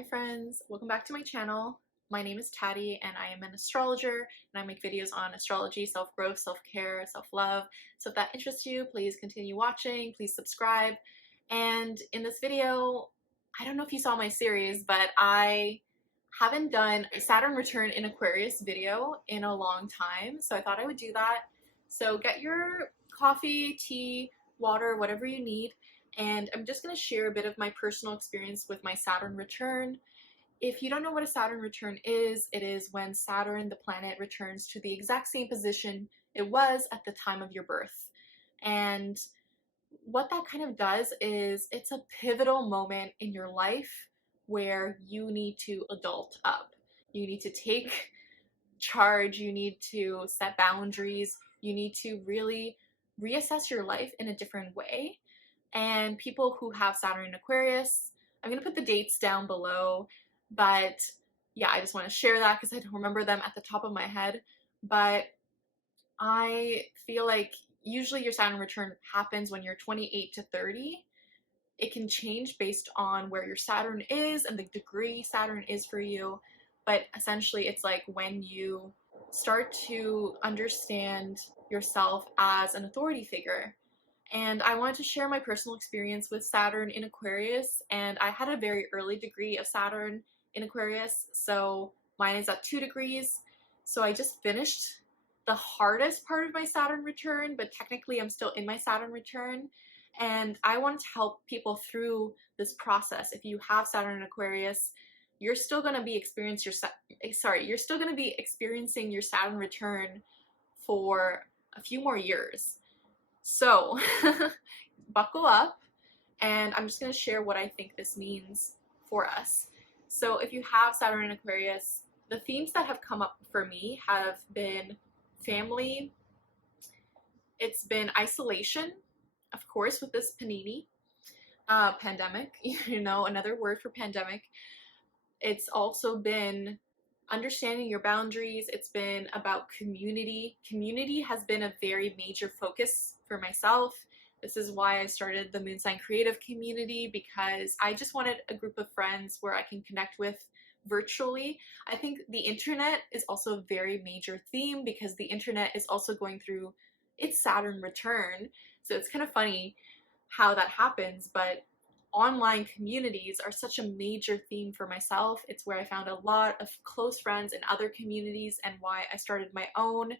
Hi friends, welcome back to my channel. My name is Taddy and I am an astrologer and I make videos on astrology, self-growth, self-care, self-love. So if that interests you, please continue watching, please subscribe. And in this video, I don't know if you saw my series, but I haven't done a Saturn Return in Aquarius video in a long time. So I thought I would do that. So get your coffee, tea, water, whatever you need. And I'm just going to share a bit of my personal experience with my Saturn return. If you don't know what a Saturn return is, it is when Saturn, the planet, returns to the exact same position it was at the time of your birth. And what that kind of does is it's a pivotal moment in your life where you need to adult up. You need to take charge, you need to set boundaries, you need to really reassess your life in a different way. And people who have Saturn in Aquarius, I'm going to put the dates down below, but yeah, I just want to share that because I don't remember them at the top of my head. But I feel like usually your Saturn return happens when you're 28 to 30. It can change based on where your Saturn is and the degree Saturn is for you, but essentially it's like when you start to understand yourself as an authority figure. And I wanted to share my personal experience with Saturn in Aquarius, and I had a very early degree of Saturn in Aquarius, so mine is at 2 degrees. So I just finished the hardest part of my Saturn return, but technically I'm still in my Saturn return, and I wanted to help people through this process. If you have Saturn in Aquarius, you're still going to be experiencing your Saturn return for a few more years. So buckle up, and I'm just going to share what I think this means for us. So if you have Saturn in Aquarius, the themes that have come up for me have been family, it's been isolation, of course, with this pandemic, another word for pandemic. It's also been understanding your boundaries. It's been about community. Community has been a very major focus for myself. This is why I started the Moon Sign Creative community, because I just wanted a group of friends where I can connect with virtually. I think the internet is also a very major theme because the internet is also going through its Saturn return. So it's kind of funny how that happens, but online communities are such a major theme for myself. It's where I found a lot of close friends in other communities and why I started my own.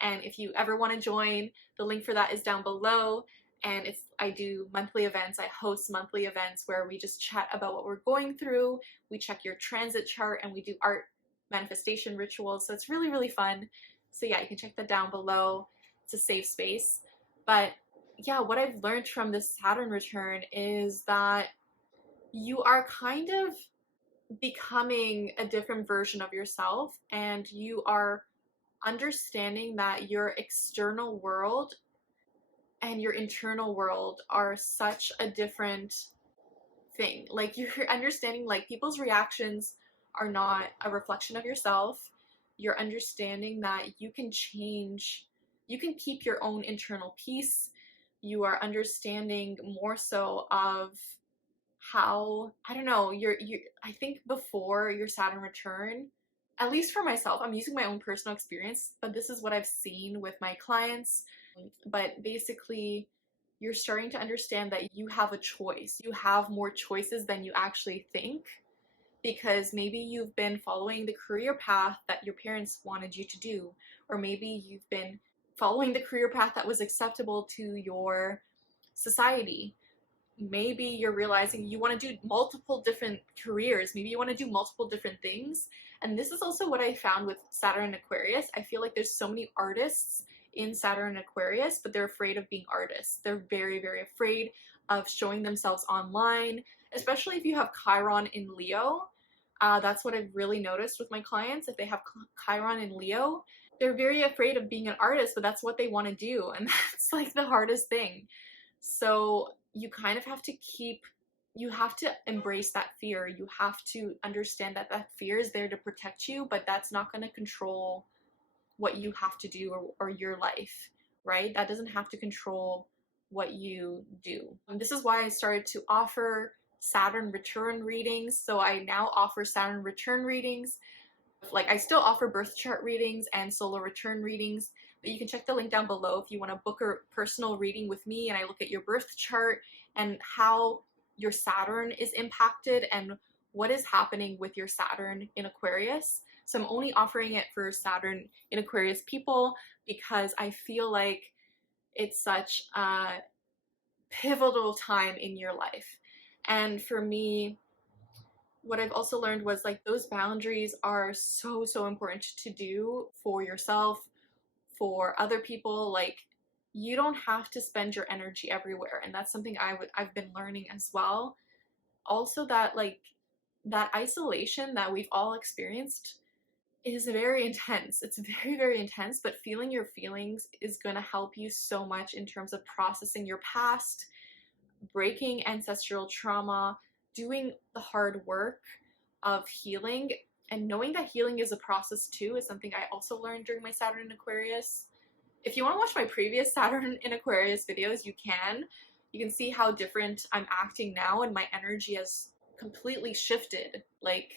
And if you ever want to join, the link for that is down below. And I do monthly events. I host monthly events where we just chat about what we're going through. We check your transit chart and we do art manifestation rituals. So it's really, really fun. So yeah, you can check that down below. It's a safe space. But yeah, what I've learned from this Saturn return is that you are kind of becoming a different version of yourself, and you are understanding that your external world and your internal world are such a different thing. Like, you're understanding like people's reactions are not a reflection of yourself. You're understanding that you can change, you can keep your own internal peace. You are understanding more so of how, I don't know, I think before your Saturn return, at least for myself, I'm using my own personal experience, but this is what I've seen with my clients. But basically, you're starting to understand that you have a choice. You have more choices than you actually think, because maybe you've been following the career path that your parents wanted you to do, or maybe you've been following the career path that was acceptable to your society. Maybe you're realizing you want to do multiple different careers. Maybe you want to do multiple different things. And this is also what I found with Saturn and Aquarius. I feel like there's so many artists in Saturn and Aquarius, but they're afraid of being artists. They're very, very afraid of showing themselves online, especially if you have Chiron in Leo. That's what I've really noticed with my clients. If they have Chiron in Leo, they're very afraid of being an artist, but that's what they want to do. And that's like the hardest thing. So you kind of have to you have to embrace that fear. You have to understand that that fear is there to protect you, but that's not going to control what you have to do or your life, right? That doesn't have to control what you do. And this is why I started to offer Saturn Return readings. So I now offer Saturn Return readings. Like, I still offer birth chart readings and solar return readings, but you can check the link down below if you want to book a personal reading with me and I look at your birth chart and how your Saturn is impacted and what is happening with your Saturn in Aquarius. So I'm only offering it for Saturn in Aquarius people because I feel like it's such a pivotal time in your life. And for me, what I've also learned was like those boundaries are so, so important to do for yourself, for other people. Like, you don't have to spend your energy everywhere. And that's something I've been learning as well. Also, that like that isolation that we've all experienced is very intense. It's very, very intense, but feeling your feelings is going to help you so much in terms of processing your past, breaking ancestral trauma, doing the hard work of healing. And knowing that healing is a process too is something I also learned during my Saturn in Aquarius. If you want to watch my previous Saturn in Aquarius videos, you can. You can see how different I'm acting now and my energy has completely shifted. Like,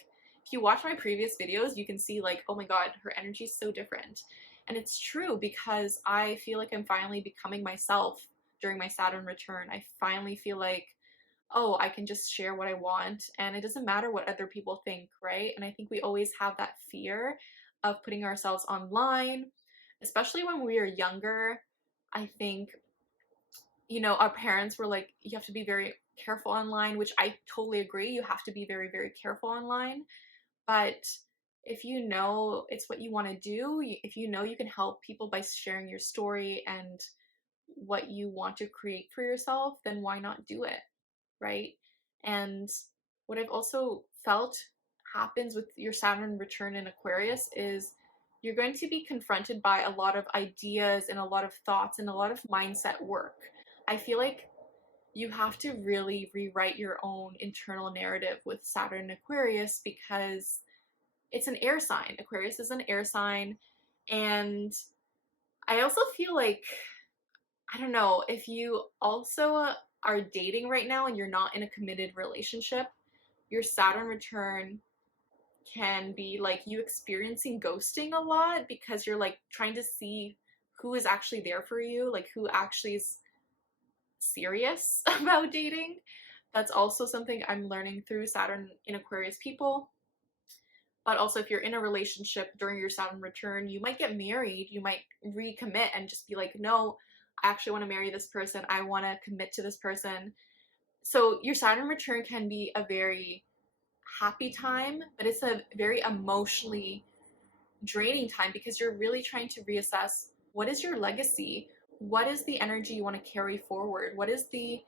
if you watch my previous videos, you can see like, oh my god, her energy is so different. And it's true because I feel like I'm finally becoming myself during my Saturn return. I finally feel like, oh, I can just share what I want and it doesn't matter what other people think, right? And I think we always have that fear of putting ourselves online, especially when we are younger. I think, you know, our parents were like, you have to be very careful online, which I totally agree. You have to be very, very careful online. But if you know it's what you want to do, if you know you can help people by sharing your story and what you want to create for yourself, then why not do it, right? And what I've also felt happens with your Saturn return in Aquarius is you're going to be confronted by a lot of ideas and a lot of thoughts and a lot of mindset work. I feel like you have to really rewrite your own internal narrative with Saturn Aquarius because it's an air sign. Aquarius is an air sign. And I also feel like, I don't know, if you also are dating right now and you're not in a committed relationship, your Saturn return can be like you experiencing ghosting a lot because you're like trying to see who is actually there for you, like who actually is serious about dating. That's also something I'm learning through Saturn in Aquarius people. But also, if you're in a relationship during your Saturn return, you might get married, you might recommit and just be like, no, I actually want to marry this person, I want to commit to this person. So your Saturn return can be a very happy time, but it's a very emotionally draining time because you're really trying to reassess what is your legacy, what is the energy you want to carry forward, what is the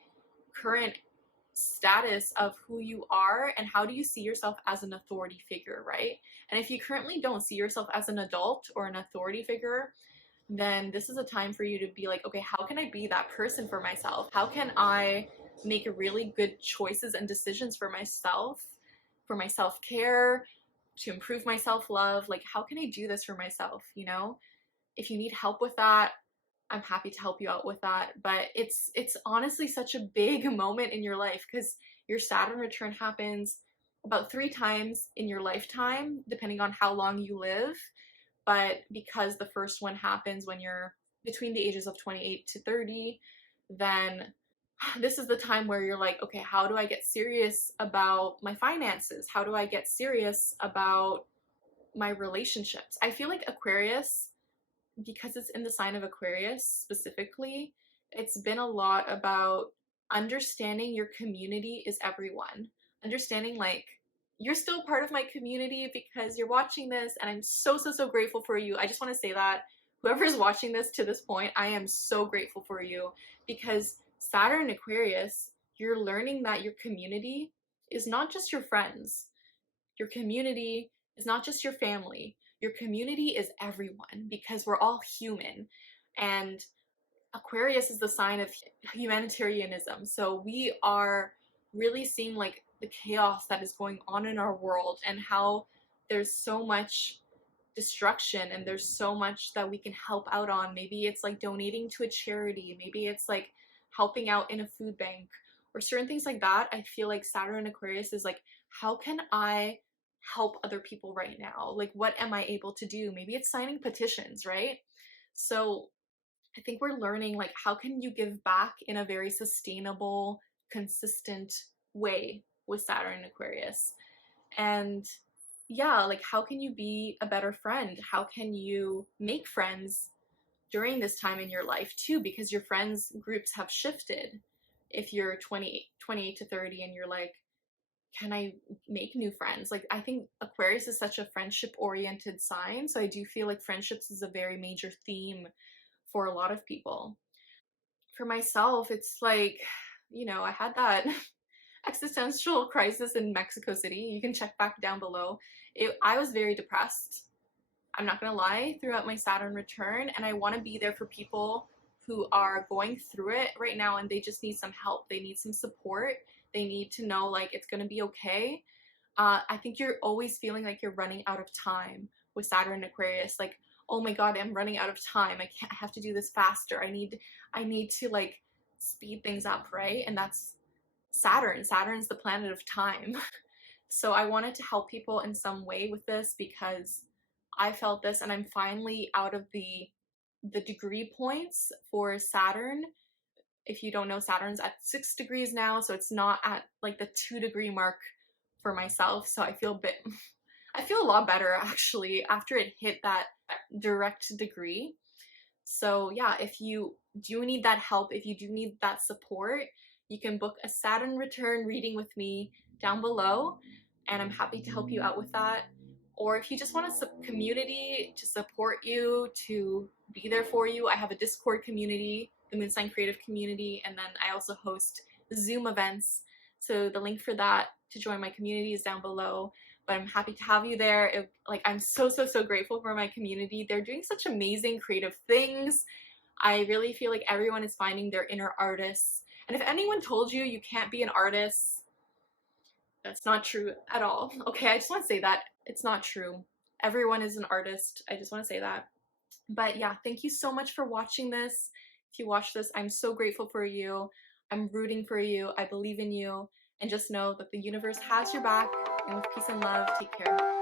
current status of who you are, and how do you see yourself as an authority figure, right? And if you currently don't see yourself as an adult or an authority figure, then this is a time for you to be like, okay, how can I be that person for myself? How can I make really good choices and decisions for myself, for my self-care, to improve my self-love? Like, how can I do this for myself, you know? If you need help with that, I'm happy to help you out with that. But it's honestly such a big moment in your life because your Saturn return happens about 3 times in your lifetime, depending on how long you live. But because the first one happens when you're between the ages of 28 to 30, then this is the time where you're like, okay, how do I get serious about my finances? How do I get serious about my relationships? I feel like Aquarius, because it's in the sign of Aquarius specifically, it's been a lot about understanding your community is everyone. Understanding like you're still part of my community because you're watching this and I'm so, so, so grateful for you. I just want to say that whoever's watching this to this point, I am so grateful for you because Saturn Aquarius, you're learning that your community is not just your friends. Your community is not just your family. Your community is everyone because we're all human. And Aquarius is the sign of humanitarianism. So we are really seeing like the chaos that is going on in our world and how there's so much destruction and there's so much that we can help out on. Maybe it's like donating to a charity. Maybe it's like helping out in a food bank, or certain things like that, I feel like Saturn and Aquarius is like, how can I help other people right now? Like, what am I able to do? Maybe it's signing petitions, right? So I think we're learning like, how can you give back in a very sustainable, consistent way with Saturn and Aquarius? And yeah, like, how can you be a better friend? How can you make friends during this time in your life too? Because your friends groups have shifted. If you're 28 to 30 and you're like, can I make new friends? Like, I think Aquarius is such a friendship oriented sign. So I do feel like friendships is a very major theme for a lot of people. For myself, it's like, I had that existential crisis in Mexico City. You can check back down below. I was very depressed. I'm not gonna lie, throughout my Saturn return, and I want to be there for people who are going through it right now and they just need some help. They need some support. They need to know like it's gonna be okay. I think you're always feeling like you're running out of time with Saturn and Aquarius. Like, oh my God, I'm running out of time. I have to do this faster. I need to like speed things up, right? And that's Saturn. Saturn's the planet of time. So I wanted to help people in some way with this because I felt this, and I'm finally out of the degree points for Saturn. If you don't know, Saturn's at 6 degrees now, so it's not at like the 2-degree mark for myself. So I feel a lot better actually after it hit that direct degree. So yeah, if you do need that help, if you do need that support, you can book a Saturn return reading with me down below, and I'm happy to help you out with that. Or if you just want a community to support you, to be there for you, I have a Discord community, the Moon Sign Creative Community, and then I also host Zoom events. So the link for that to join my community is down below. But I'm happy to have you there. I'm so grateful for my community. They're doing such amazing creative things. I really feel like everyone is finding their inner artists. And if anyone told you you can't be an artist, that's not true at all. Okay, I just want to say that. It's not true. Everyone is an artist. I just want to say that. But yeah, thank you so much for watching this. If you watch this, I'm so grateful for you. I'm rooting for you. I believe in you. And just know that the universe has your back. And with peace and love, take care.